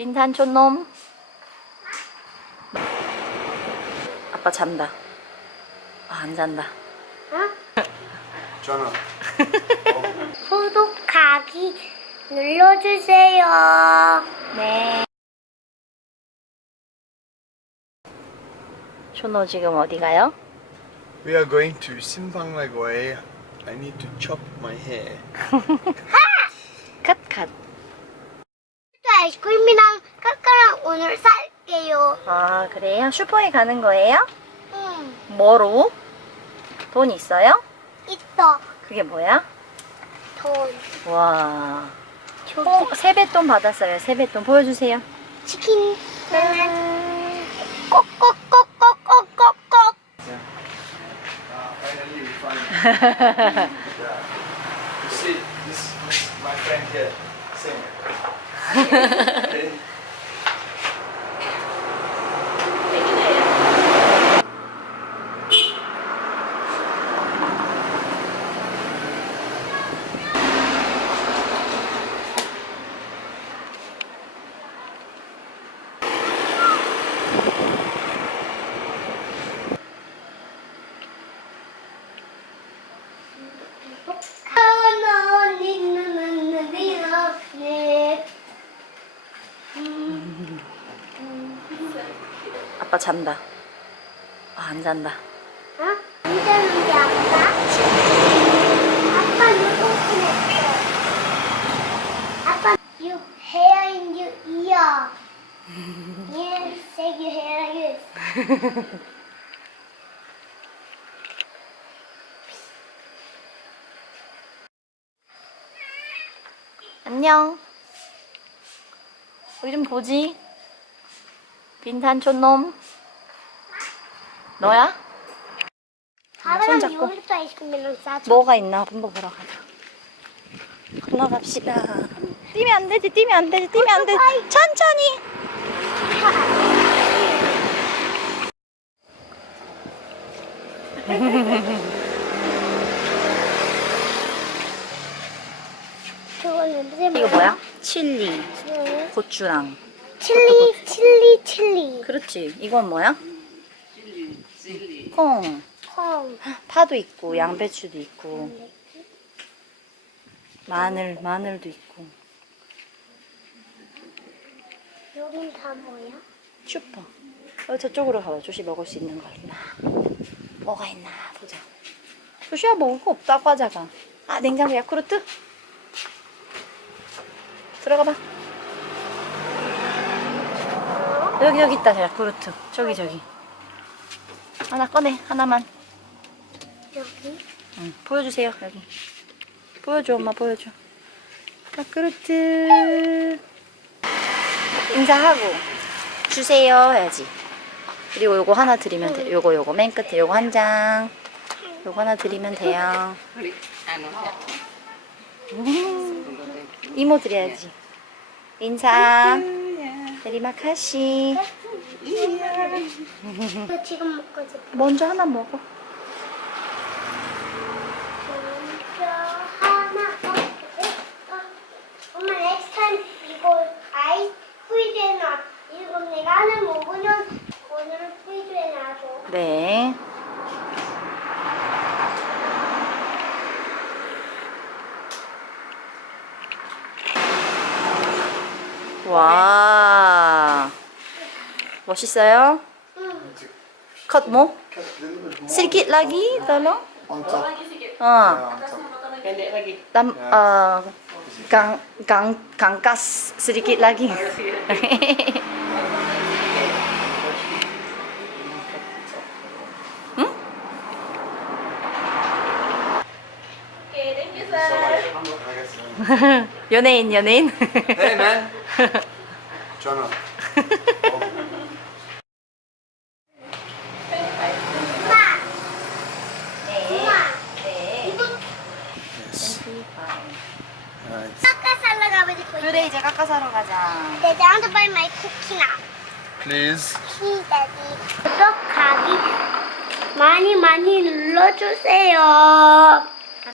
빈탄 촌놈. 아빠 잔다. 아, 안 잔다. 전화. 구독하기 눌러주세요. 네. 촌노 지금 어디 가요? We are going to Simpang Lagoi. I need to chop my hair. 컷컷. 아이스크림이랑 카카랑 오늘 살게요. 아, 그래요? 슈퍼에 가는 거예요? 응, 뭐로? 돈 있어요? 있어. 그게 뭐야? 돈. 와. 어, 세뱃돈 받았어요. 세뱃돈 보여주세요. 치킨. 꼭꼭꼭꼭꼭꼭꼭. finally we find yeah. You see, this, this my friend here. Oops. 아빠 잔다. 아, 안 잔다. 어? 아빠? 아빠 누구 보냈어? 아빠 you hair in your ear. Yes, say your hair like this. 안녕. 우리 좀 보지. 빈탄 촌놈. 너야? 아이스크림이랑 싸줘. 뭐가 있나 한번 보러 가자. 건너갑시다. 뛰면 안 되지, 뛰면 안 되지, 뛰면 안 되지. 천천히. 그거는 이거 뭐야? 칠리, 응. 고추랑. 칠리, 칠리, 칠리. 그렇지. 이건 뭐야? 콩. 콩. 파도 있고, 양배추도 있고, 마늘, 마늘도 있고. 여긴 다 뭐야? 슈퍼. 어, 저쪽으로 가봐. 조시 먹을 수 있는 거 있나? 뭐가 있나 보자. 조시야 먹을 거 없다 과자가. 아 냉장고 야쿠르트. 들어가 봐. 여기 여기 있다 야쿠르트. 저기 저기. 하나 꺼내 하나만. 여기. 응, 보여주세요 여기. 보여줘 엄마 보여줘. 야쿠르트. 인사하고 주세요 해야지. 그리고 요거 하나 드리면 돼. 요거 요거 맨 끝에 요거 한 장. 요거 하나 드리면 돼요. 음, 이모 드려야지. 인사. 데리마카시. 이거 지금 먹고 싶어. 먼저 하나 먹어. 먼저 하나. 어, 어, 어. 엄마 next time 이거 프리즈에 놔. 이거 내가 하나 먹으면 오늘은 프리즈에 놔줘. 네. 와. 멋있어요? 응. 컷 뭐? Sedikit lagi, tolong. On top. 어. Yeah, on top. Tam, uh, gang, gang, gangkas sedikit lagi. Hmm? 연예인, 연예인. Hey man. 전화. 엄마, 네. 엄마. 네. 이거 Yes. Alright. 깎아 살러 가고 싶어. 깎아 사러 가자. They want to buy my cookie now. Please. Please, Daddy. 구독하기 많이 많이 눌러주세요.